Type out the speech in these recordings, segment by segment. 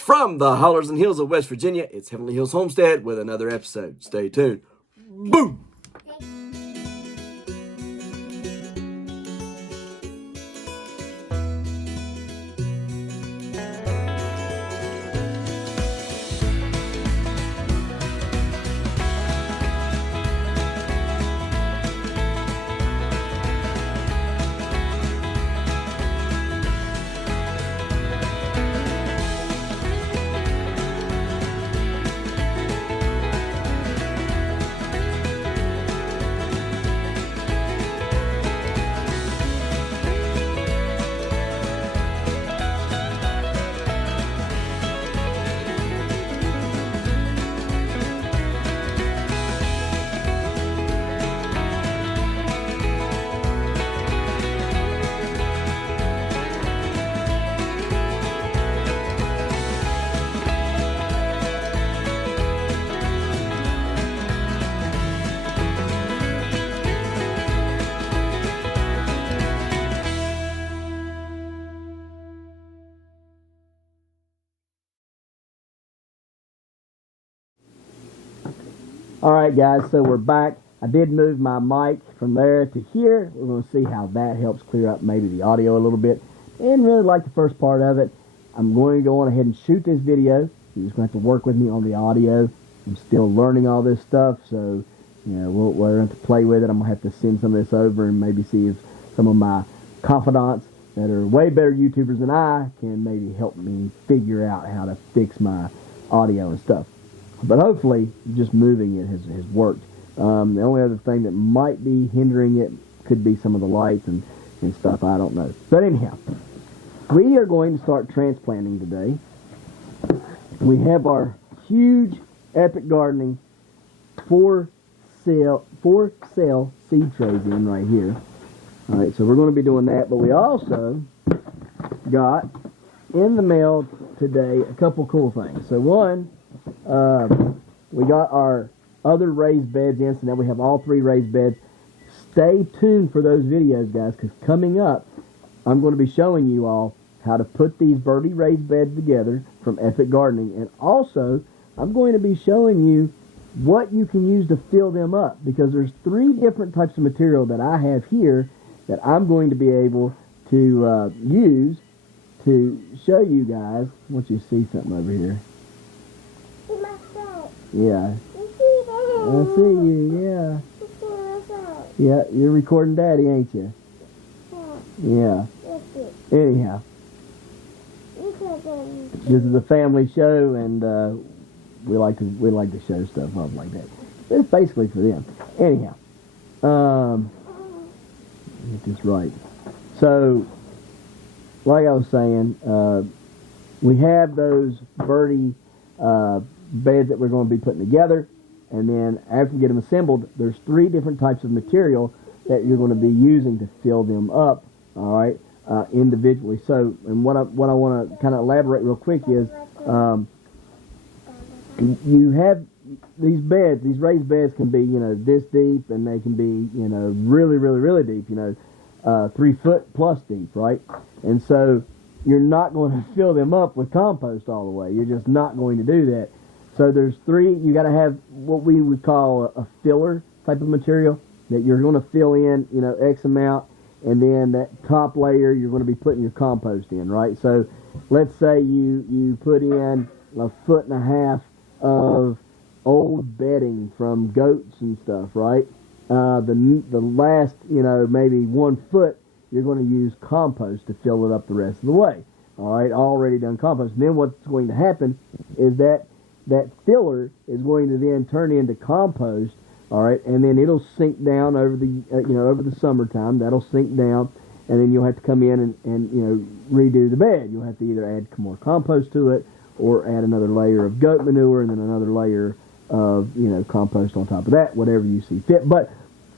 From the hollers and hills of West Virginia, it's Heavenly Hills Homestead with another episode. Stay tuned. Boom! Alright guys, so we're back. I did move my mic from there to here. We're going to see how that helps clear up maybe the audio a little bit. And really like the first part of it. I'm going to go on ahead and shoot this video. You're just going to have to work with me on the audio. I'm still learning all this stuff, so you know, we're going to have to play with it. I'm going to have to send some of this over and maybe see if some of my confidants that are way better YouTubers than I can maybe help me figure out how to fix my audio and stuff. But hopefully, just moving it has worked. The only other thing that might be hindering it could be some of the lights and stuff. I don't know. But anyhow, we are going to start transplanting today. We have our huge Epic Gardening 4-cell seed trays in right here. All right, so we're going to be doing that. But we also got in the mail today a couple cool things. So one, we got our other raised beds in, so now we have all 3 raised beds. Stay tuned for those videos, guys, because coming up, I'm going to be showing you all how to put these birdie raised beds together from Epic Gardening, and also I'm going to be showing you what you can use to fill them up, because there's 3 different types of material that I have here that I'm going to be able to use to show you guys. I want you to see something over here. Yeah. I see you, yeah. Yeah, you're recording Daddy, ain't you? Yeah. Anyhow. This is a family show, and we like to show stuff off like that. It's basically for them. Anyhow. Get this right. So, like I was saying, we have those birdie beds that we're going to be putting together, and then after we get them assembled, there's 3 different types of material that you're going to be using to fill them up, all right, individually. So, and what I want to kind of elaborate real quick is, you have these beds, these raised beds can be, you know, this deep, and they can be, you know, really, really, really deep, you know, 3 foot plus deep, right? And so you're not going to fill them up with compost all the way. You're just not going to do that. So there's 3, you got to have what we would call a filler type of material that you're going to fill in, you know, X amount, and then that top layer you're going to be putting your compost in, right? So let's say you put in 1.5 foot of old bedding from goats and stuff, right? The last, you know, maybe 1 foot, you're going to use compost to fill it up the rest of the way. All right, already done compost. And then what's going to happen is that filler is going to then turn into compost. All right, and then it'll sink down over the over the summertime. That'll sink down, and then you'll have to come in and you know, redo the bed. You'll have to either add more compost to it, or add another layer of goat manure, and then another layer of, you know, compost on top of that, whatever you see fit. But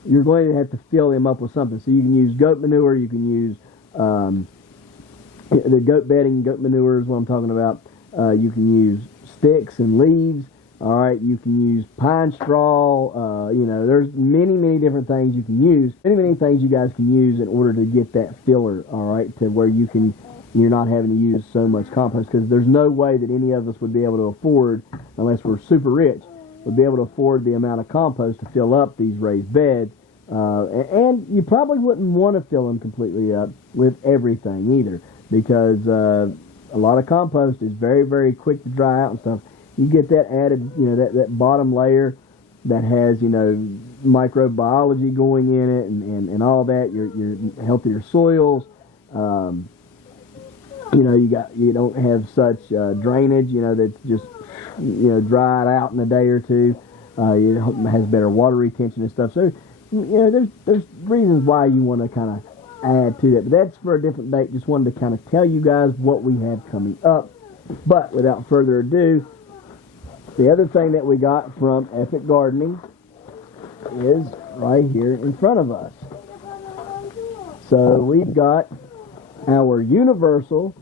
you're going to have to fill them up with something. So you can use goat manure, you can use the goat bedding, goat manure is what I'm talking about. You can use sticks and leaves. All right, you can use pine straw. You know, there's many different things you can use. Many things you guys can use in order to get that filler. All right, to where you can you're not having to use so much compost, because there's no way that any of us would be able to afford, unless we're super rich, would be able to afford the amount of compost to fill up these raised beds. And you probably wouldn't want to fill them completely up with everything either, because a lot of compost is very, very quick to dry out and stuff. You get that added, that bottom layer that has, microbiology going in it and all that, your healthier soils. You don't have such drainage, that's just, dried out in a day or two. It has better water retention and stuff. So, there's reasons why you want to kind of add to that. But that's for a different date. Just wanted to kind of tell you guys what we have coming up. But without further ado, the other thing that we got from Epic Gardening is right here in front of us. So we've got our universal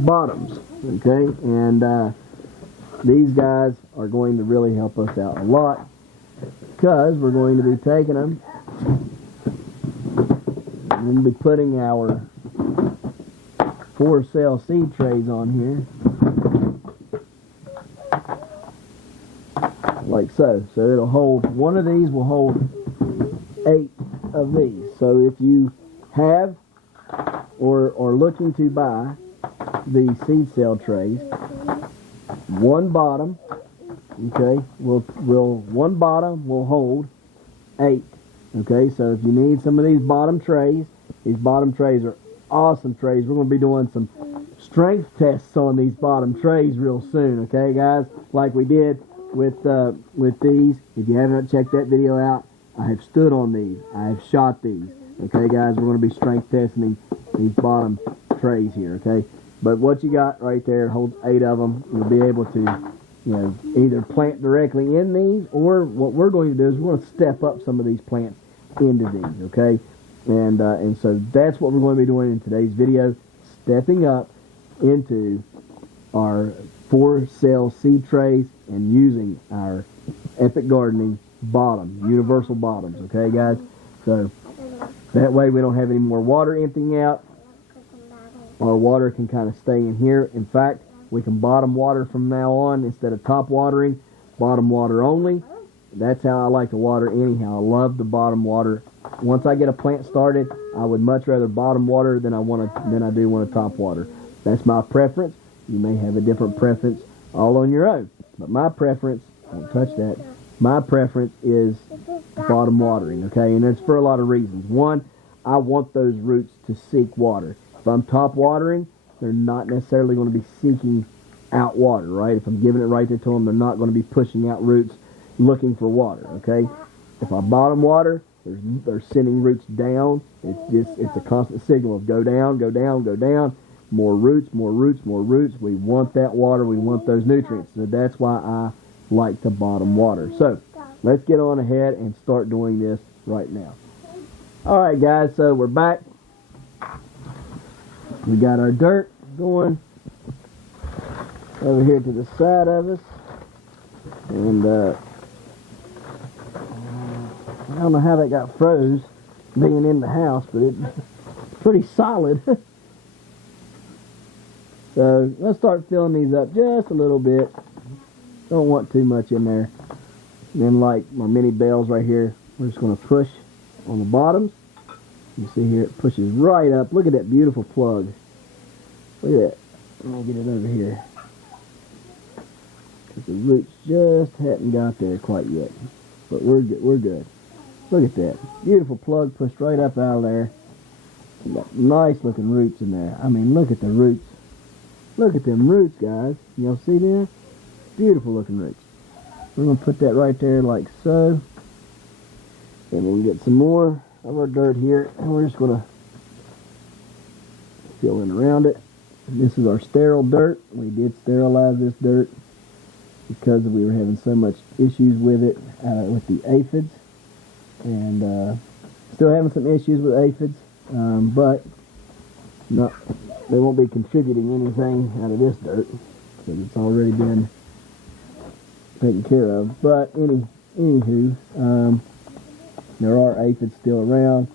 bottoms, okay? And these guys are going to really help us out a lot, because we're going to be taking them and be putting our for sale seed trays on here, like so. So it'll hold, one of these will hold 8 of these. So if you have or looking to buy the seed sale trays, one bottom, okay, one bottom will hold 8. Okay, so if you need some of these bottom trays are awesome trays. We're going to be doing some strength tests on these bottom trays real soon, okay, guys? Like we did with these. If you haven't checked that video out, I have stood on these. I have shot these. Okay, guys, we're going to be strength testing these bottom trays here, okay? But what you got right there holds 8 of them. You'll be able to, either plant directly in these, or what we're going to do is we're going to step up some of these plants into these, okay? And so that's what we're going to be doing in today's video, stepping up into our for sale seed trays and using our Epic Gardening universal bottoms, okay, guys? So that way we don't have any more water emptying out. Our water can kind of stay in here. In fact, we can bottom water from now on instead of top watering, bottom water only. That's how I like to water anyhow. I love the bottom water. Once I get a plant started, I would much rather bottom water than I do want to top water. That's my preference. You may have a different preference all on your own. But my preference, don't touch that, my preference is bottom watering, okay? And it's for a lot of reasons. One, I want those roots to seek water. If I'm top watering, they're not necessarily going to be seeking out water, right? If I'm giving it right there to them, they're not going to be pushing out roots looking for water, okay? If I bottom water, they're sending roots down. It's a constant signal of go down, go down, go down. More roots, more roots, more roots. We want that water. We want those nutrients. So that's why I like to bottom water. So let's get on ahead and start doing this right now. All right, guys, so we're back. We got our dirt going over here to the side of us. And I don't know how that got froze being in the house, but it's pretty solid. So let's start filling these up just a little bit. Don't want too much in there. And then, like my mini bales right here, we're just going to push on the bottoms. You see here, it pushes right up. Look at that beautiful plug. Look at that. I'm going to get it over here, because the roots just hadn't got there quite yet. But we're good. We're good. Look at that. Beautiful plug pushed right up out of there. We got nice looking roots in there. I mean, look at the roots. Look at them roots, guys. Y'all see them? Beautiful looking roots. We're going to put that right there like so. And we'll get some more of our dirt here. And we're just going to fill in around it. This is our sterile dirt. We did sterilize this dirt because we were having so much issues with it, with the aphids. And still having some issues with aphids. But no, they won't be contributing anything out of this dirt, because it's already been taken care of. But anywho, there are aphids still around,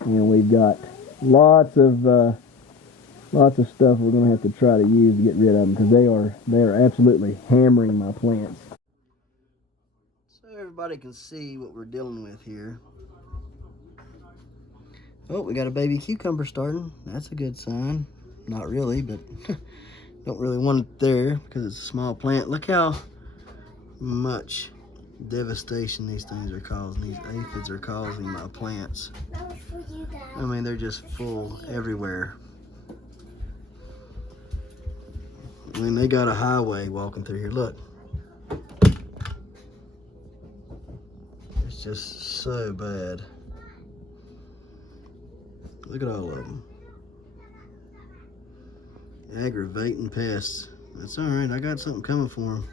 and we've got lots of lots of stuff we're going to have to try to use to get rid of them, because they are absolutely hammering my plants. So everybody can see what we're dealing with here. Oh, we got a baby cucumber starting. That's a good sign. Not really, but don't really want it there because it's a small plant. Look how much devastation these things are causing. These aphids are causing my plants. I mean, they're just full everywhere. I mean, they got a highway walking through here. Look. It's just so bad. Look at all of them. Aggravating pests. That's all right. I got something coming for them.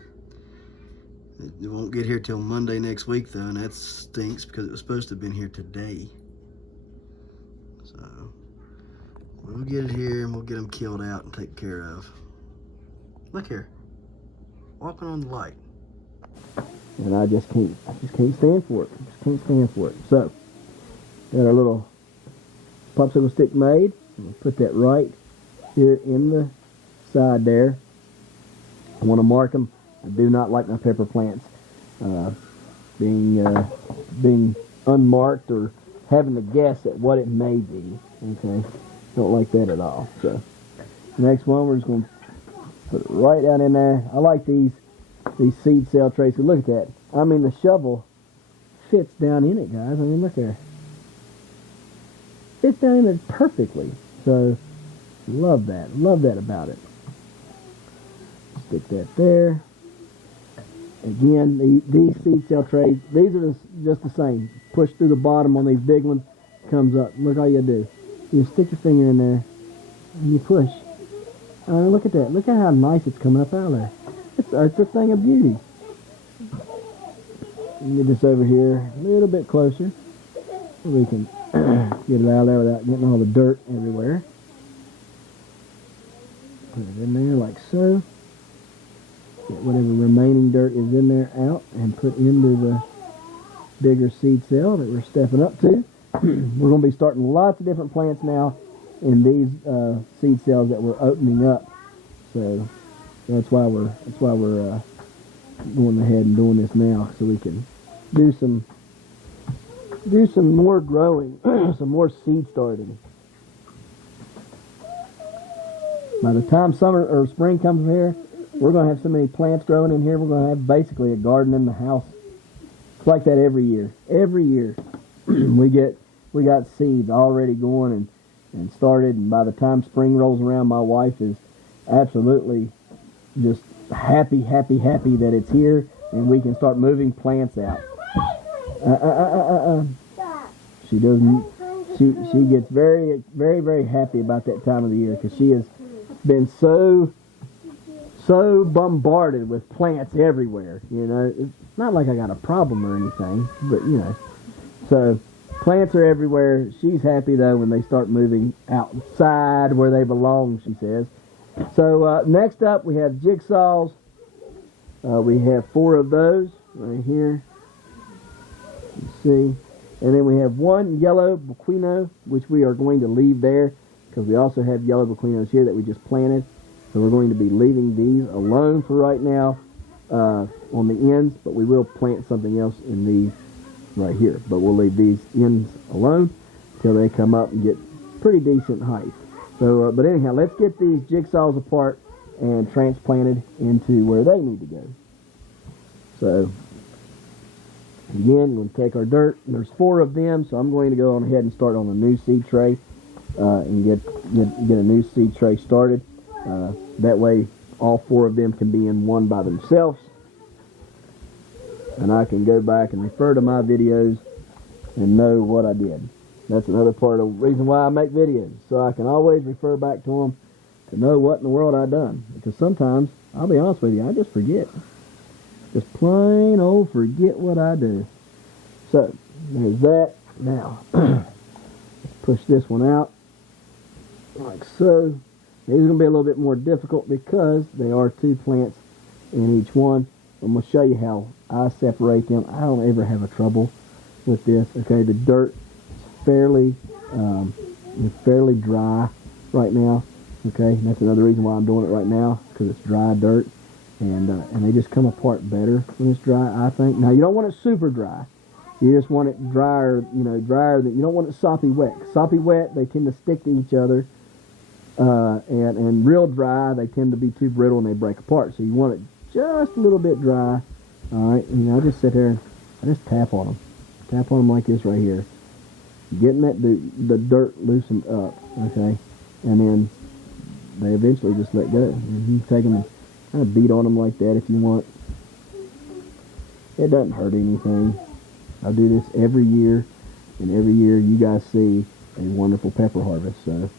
It won't get here till Monday next week, though, and that stinks because it was supposed to have been here today. So we'll get it here and we'll get them killed out and taken care of. Look here, walking on the light. And I just can't stand for it. I just can't stand for it. So got our little popsicle stick made. I'm gonna put that right here in the side there. I want to mark them. I do not like my pepper plants being unmarked or having to guess at what it may be. Okay, don't like that at all. So next one, we're just going to put it right down in there. I like these seed cell trays. Look at that. I mean, the shovel fits down in it, guys. I mean, look there. Fits down in it perfectly. So love that. Love that about it. Stick that there. Again, these seed cell trays, these are just the same. Push through the bottom on these big ones, comes up. Look all you do. You stick your finger in there, and you push. Look at that. Look at how nice it's coming up out of there. It's a thing of beauty. Get this over here a little bit closer, so we can get it out of there without getting all the dirt everywhere. Put it in there like so. Get whatever remaining dirt is in there out and put into the bigger seed cell that we're stepping up to. We're going to be starting lots of different plants now in these seed cells that we're opening up. So that's why we're going ahead and doing this now, so we can do some more growing, some more seed starting. By the time summer or spring comes here, we're going to have so many plants growing in here, we're going to have basically a garden in the house. It's like that every year. Every year we got seeds already going and started, and by the time spring rolls around, my wife is absolutely just happy that it's here and we can start moving plants out. She doesn't. She gets very, very, very happy about that time of the year, because she has been so bombarded with plants everywhere. You know, it's not like I got a problem or anything, but you know. So plants are everywhere. She's happy though when they start moving outside where they belong, she says. So next up we have jigsaws. We have 4 of those right here. You see. And then we have 1 yellow Bequino, which we are going to leave there, because we also have yellow Bequinos here that we just planted. So we're going to be leaving these alone for right now on the ends, but we will plant something else in these right here. But we'll leave these ends alone till they come up and get pretty decent height. So, but anyhow, let's get these jigsaws apart and transplanted into where they need to go. So, again, we'll take our dirt. There's 4 of them, so I'm going to go on ahead and start on a new seed tray and get a new seed tray started. That way, all 4 of them can be in one by themselves, and I can go back and refer to my videos and know what I did. That's another part of the reason why I make videos, so I can always refer back to them to know what in the world I've done. Because sometimes, I'll be honest with you, I just forget. Just plain old forget what I do. So, there's that. Now, let's push this one out like so. These are going to be a little bit more difficult because they are 2 plants in each one. I'm going to show you how I separate them. I don't ever have a trouble with this. Okay, the dirt is fairly dry right now. Okay, and that's another reason why I'm doing it right now, because it's dry dirt, and they just come apart better when it's dry, I think. Now, you don't want it super dry. You just want it drier, drier than, you don't want it soppy wet. Soppy wet, they tend to stick to each other, and real dry, they tend to be too brittle and they break apart. So you want it just a little bit dry. All right, I just sit there and I just tap on them like this right here, getting the dirt loosened up. Okay, and then they eventually just let go. And you take them and kind of beat on them like that if you want. It doesn't hurt anything. I do this every year, and every year you guys see a wonderful pepper harvest. So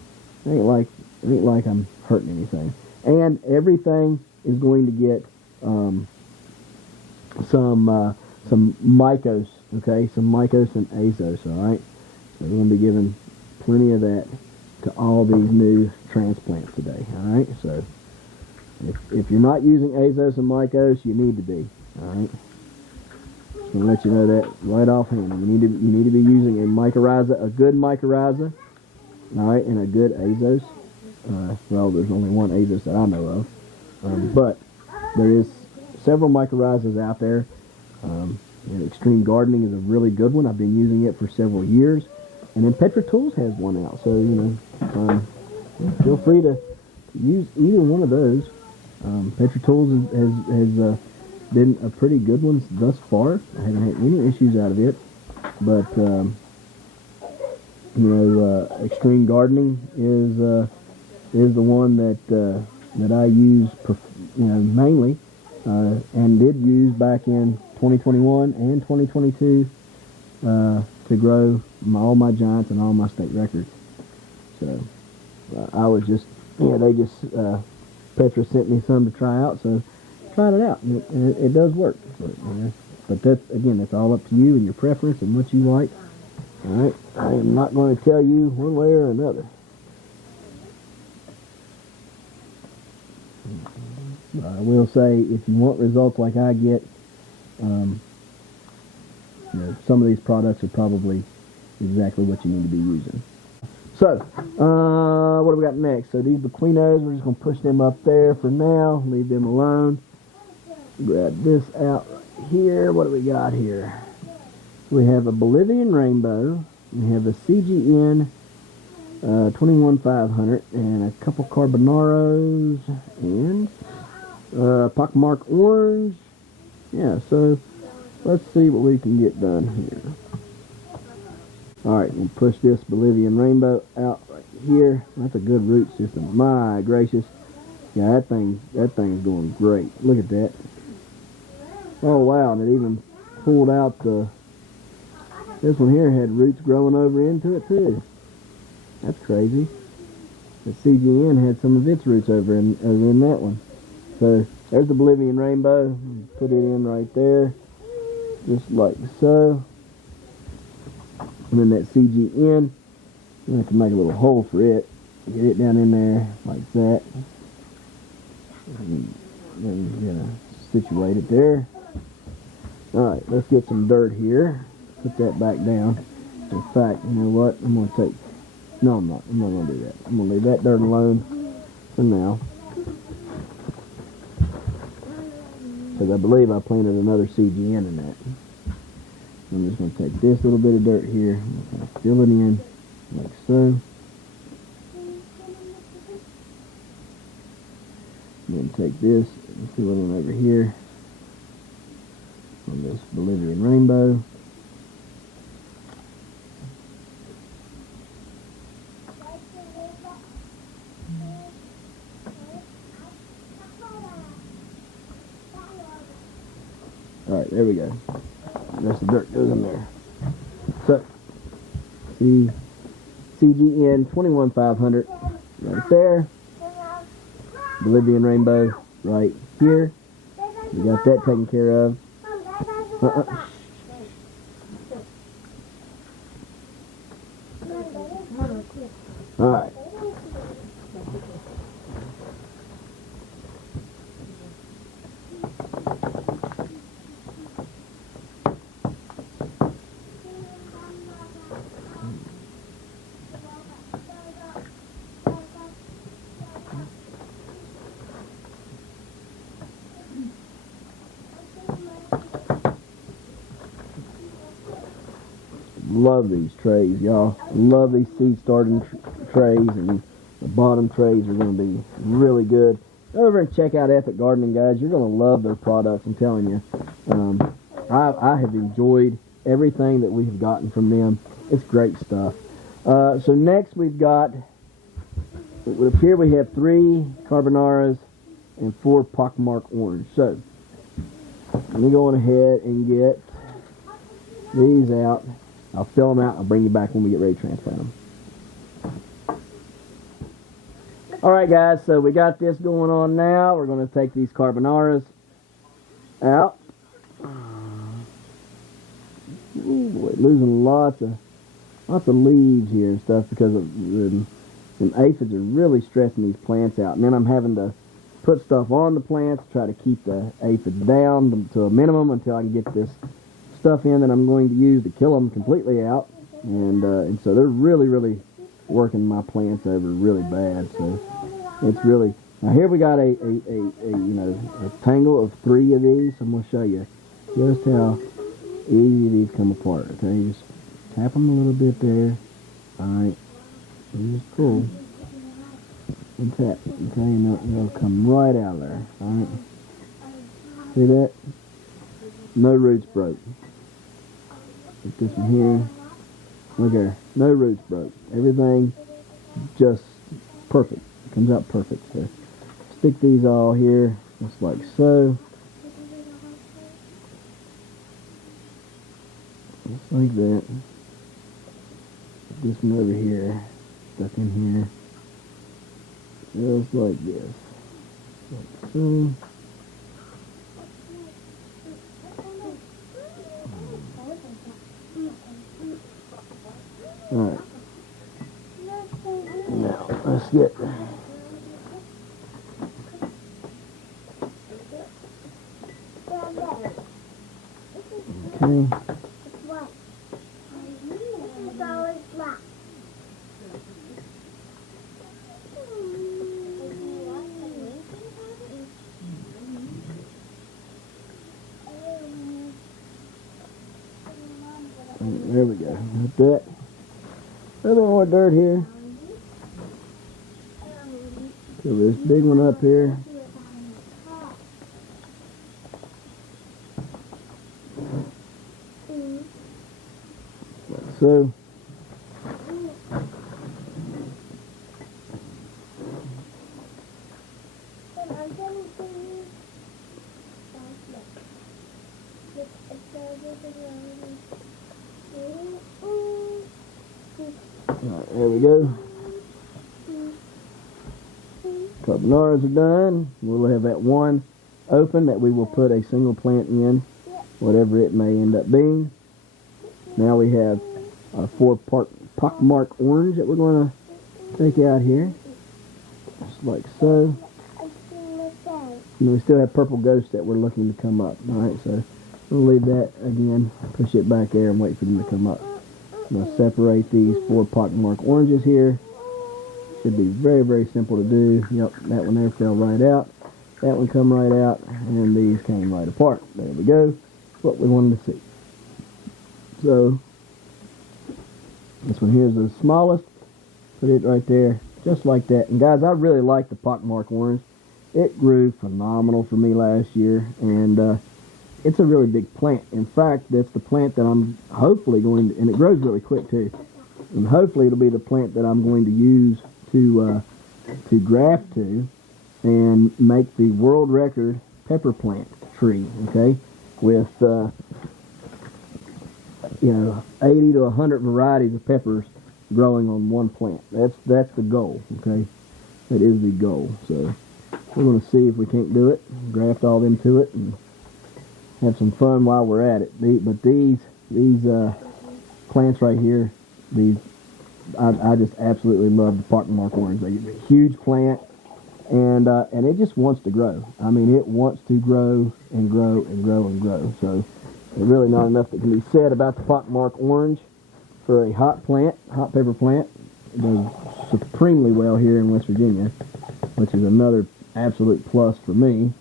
it ain't like I'm hurting anything. And everything is going to get some Mycos, okay? Some Mycos and Azos, all right? So we're going to be giving plenty of that to all these new transplants today, all right? So if you're not using Azos and Mycos, you need to be, all right? Just going to let you know that right offhand. You need to be using a mycorrhiza, a good mycorrhiza, all right, and a good Azos. Well, there's only one Azos that I know of, but there is several mycorrhizas out there. Extreme Gardening is a really good one. I've been using it for several years, and then Petra Tools has one out. So feel free to use either one of those. Petra Tools has been a pretty good one thus far. I haven't had any issues out of it, but Extreme Gardening is the one that I use, mainly, and did use back in 2021 and 2022 to grow all my giants and all my state records. So I was just, Petra sent me some to try out, so tried it out, and it does work. But that's all up to you and your preference and what you like. All right, I am not going to tell you one way or another. I will say, if you want results like I get, some of these products are probably exactly what you need to be using. So, what do we got next? So these Bequinos, we're just going to push them up there for now, leave them alone. Grab this out right here. What do we got here? We have a Bolivian Rainbow. We have a CGN 21500 and a couple Carbonaros and Pockmark Orange. Yeah, so let's see what we can get done here. Alright, we'll push this Bolivian Rainbow out right here. That's a good root system. My gracious. Yeah, that thing's going great. Look at that. Oh wow, and it even pulled out this one here had roots growing over into it too. That's crazy. The CGN had some of its roots over in that one. So there's the Bolivian Rainbow. Put it in right there, just like so. And then that CGN, I have to make a little hole for it. Get it down in there like that. And then situate it there. Alright, let's get some dirt here. Put that back down. In fact, you know what? I'm going to take... No, I'm not. I'm not going to do that. I'm going to leave that dirt alone for now. Because I believe I planted another CGN in that. I'm just going to take this little bit of dirt here. I'm going to fill it in like so. Then take this and fill it in over here on this Bolivian Rainbow. Alright, there we go. The rest of the dirt goes in there. So, the CGN 21500 right there. Bolivian Rainbow right here. We got that taken care of. Alright. love these trays, y'all. Love these seed starting trays, and the bottom trays are going to be really good. Go over and check out Epic Gardening, guys. You're going to love their products, I'm telling you. I have enjoyed everything that we have gotten from them. It's great stuff. So next we've got, it would appear we have 3 carbonaras and 4 pockmark orange. So let me go on ahead and get these out. I'll fill them out. I'll bring you back when we get ready to transplant them. Alright guys, so we got this going on now. We're going to take these carbonaras out. Ooh, boy, losing lots of leaves here and stuff because of the aphids are really stressing these plants out. And then I'm having to put stuff on the plants to try to keep the aphids down to a minimum until I can get this stuff in that I'm going to use to kill them completely out. And so they're really, really working my plants over really bad. So it's really, now here we got a tangle of 3 of these. I'm going to show you just how easy these come apart. Okay, just tap them a little bit there. Alright, just pull and tap. Okay, and they'll come right out of there. Alright, see that? No roots broke. Put this one here. Look there, no roots broke. Everything just perfect. Comes out perfect. So stick these all here, just like so. Just like that. Put this one over here, stuck in here. Just like this. Like so. Alright. Now, let's get... Okay. There we go. Got that. A little more dirt here. Fill this big one up here. Like so. Alright, there we go. Carbonaras are done. We'll have that one open that we will put a single plant in, whatever it may end up being. Now we have our 4 pockmark orange that we're going to take out here, just like so. And we still have purple ghosts that we're looking to come up. Alright, so we'll leave that again, push it back there and wait for them to come up. I'm going to separate these 4 pockmark oranges here. Should be very, very simple to do. Yep, that one there fell right out. That one come right out, and these came right apart. There we go. That's what we wanted to see. So, this one here is the smallest. Put it right there, just like that. And guys, I really like the pockmark orange. It grew phenomenal for me last year, and it's a really big plant. In fact, that's the plant that I'm hopefully going to, and it grows really quick too. And hopefully it'll be the plant that I'm going to use to graft to and make the world record pepper plant tree, okay, with 80 to 100 varieties of peppers growing on one plant. That's the goal, okay? That is the goal. So we're going to see if we can't do it, graft all them to it, and have some fun while we're at it. But these plants right here, I just absolutely love the pockmark orange. They're a huge plant, and it just wants to grow. I mean, it wants to grow and grow and grow and grow. So there's really not enough that can be said about the pockmark orange for a hot pepper plant. It does supremely well here in West Virginia, which is another absolute plus for me.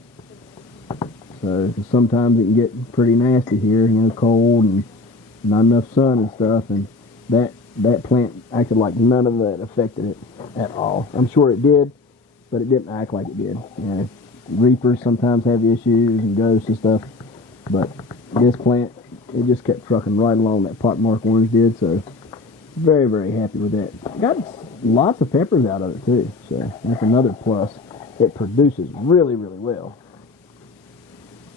So 'cause sometimes it can get pretty nasty here, cold and not enough sun and stuff, and that plant acted like none of that affected it at all. I'm sure it did, but it didn't act like it did. You know, reapers sometimes have issues and ghosts and stuff, but this plant, it just kept trucking right along. That pockmark orange did, so very, very happy with that. Got lots of peppers out of it too, so that's another plus. It produces really, really well.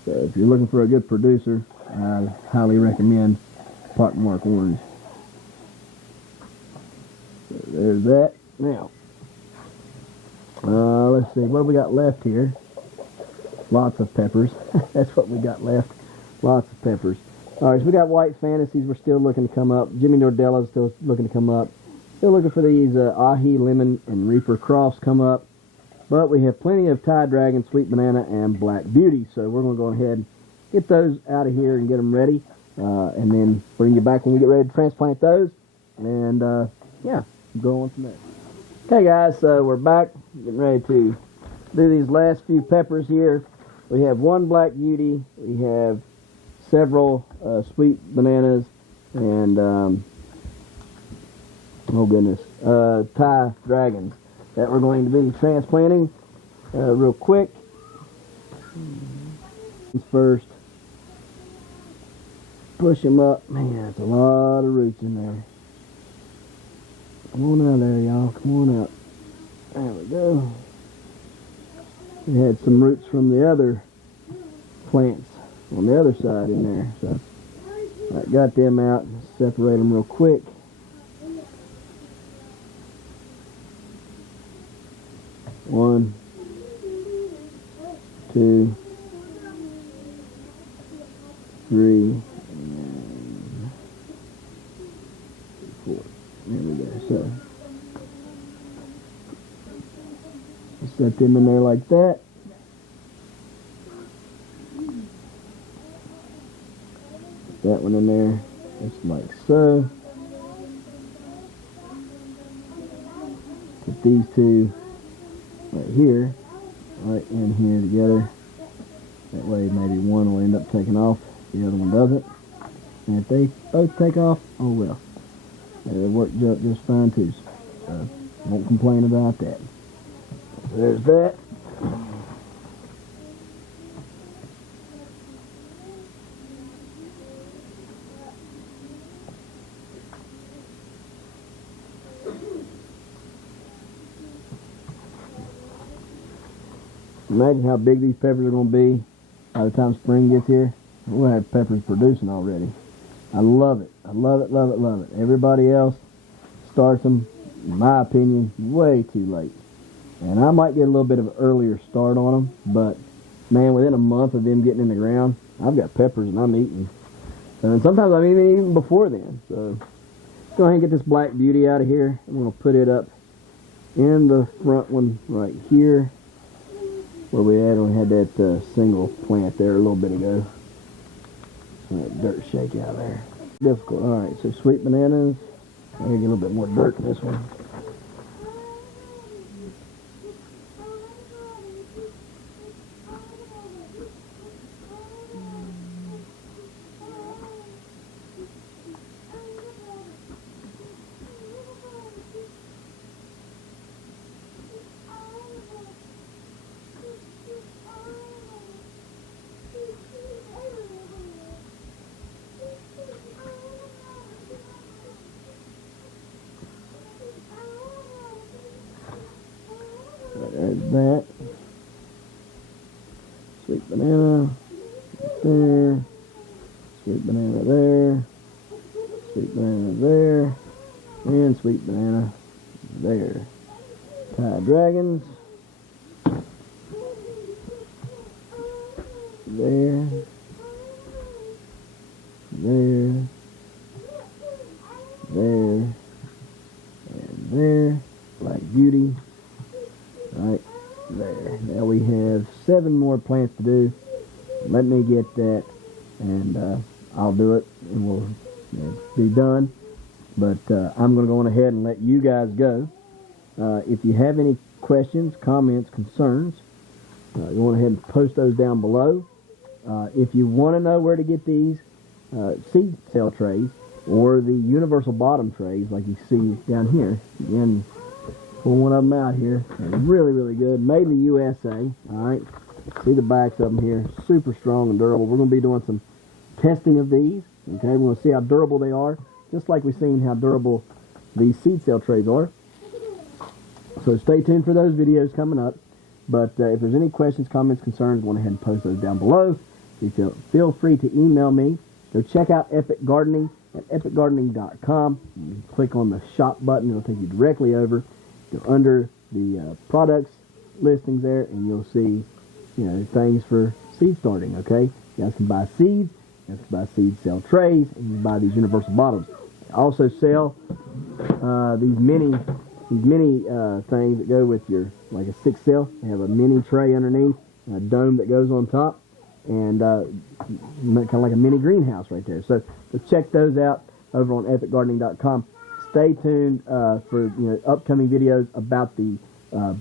So if you're looking for a good producer, I highly recommend pockmark orange. So there's that. Now, let's see, what have we got left here? Lots of peppers. That's what we got left. Lots of peppers. All right, so we got White Fantasies. We're still looking to come up. Jimmy Nordella's still looking to come up. Still looking for these Ahi Lemon and Reaper Crofts come up. But we have plenty of Thai Dragon, Sweet Banana, and Black Beauty. So we're going to go ahead and get those out of here and get them ready. And then bring you back when we get ready to transplant those. And, yeah, go on from there. Okay, guys, so we're back. Getting ready to do these last few peppers here. We have one Black Beauty. We have several Sweet Bananas. And, oh goodness, Thai Dragons that we're going to be transplanting real quick. First, push them up. Man, that's a lot of roots in there. Come on out there, y'all. Come on out. There we go. We had some roots from the other plants on the other side in there. So I got them out. Separate them real quick. One, two, three, and four. There we go. So set them in there like that. Put that one in there, just like so. Put these two right here, right in here together. That way maybe one will end up taking off, the other one doesn't. And if they both take off, oh well. It'll work just fine too. So won't complain about that. There's that. Imagine how big these peppers are going to be by the time spring gets here. We'll have peppers producing already. I love it. I love it, love it, love it. Everybody else starts them, in my opinion, way too late. And I might get a little bit of an earlier start on them, but man, within a month of them getting in the ground, I've got peppers and I'm eating. And sometimes I'm eating even before then. So let's go ahead and get this Black Beauty out of here. I'm going to put it up in the front one right here, where we had that single plant there a little bit ago. That dirt shake out there. Difficult. All right, so Sweet Bananas. I gotta get a little bit more dirt in this one. There's that. Sweet Banana right there. Sweet Banana there. Sweet Banana there. And Sweet Banana there. Thai Dragons. There. There. There. And there. Black Beauty. Right there. Now we have 7 more plants to do. Let me get that, and I'll do it, and we'll be done. But I'm going to go on ahead and let you guys go. If you have any questions, comments, concerns, you want to go ahead and post those down below. If you want to know where to get these, seed cell trays, or the universal bottom trays like you see down here. Again, pull one of them out here. They're really, really good. Made in the USA. All right. See the backs of them here. Super strong and durable. We're going to be doing some testing of these. Okay, we're going to see how durable they are, just like we've seen how durable these seed cell trays are. So stay tuned for those videos coming up. But if there's any questions, comments, concerns, go ahead and post those down below. Feel free to email me. Go check out Epic Gardening at epicgardening.com. You click on the shop button. It'll take you directly over. Go under the products listings there, and you'll see, things for seed starting. Okay, you guys can buy seeds. You guys can buy seed cell trays, and you can buy these universal bottoms. I also sell these mini things that go with your, like a 6 cell. They have a mini tray underneath, and a dome that goes on top, and kind of like a mini greenhouse right there. So check those out over on epicgardening.com. Stay tuned for upcoming videos about the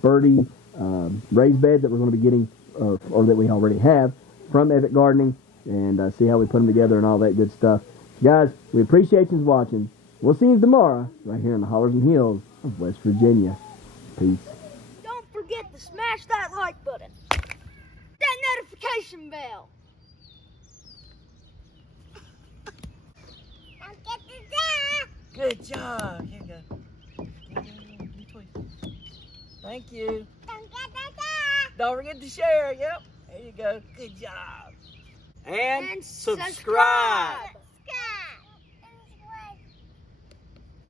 birdie raised beds that we're going to be getting, or that we already have from Epic Gardening, and see how we put them together and all that good stuff. Guys, we appreciate you watching. We'll see you tomorrow right here in the hollers and hills of West Virginia. Peace. Don't forget to smash that like button, that notification bell. Don't get the Good job. Here you go. Thank you. Don't get the Don't forget to share. Yep. There you go. Good job. And And subscribe. subscribe.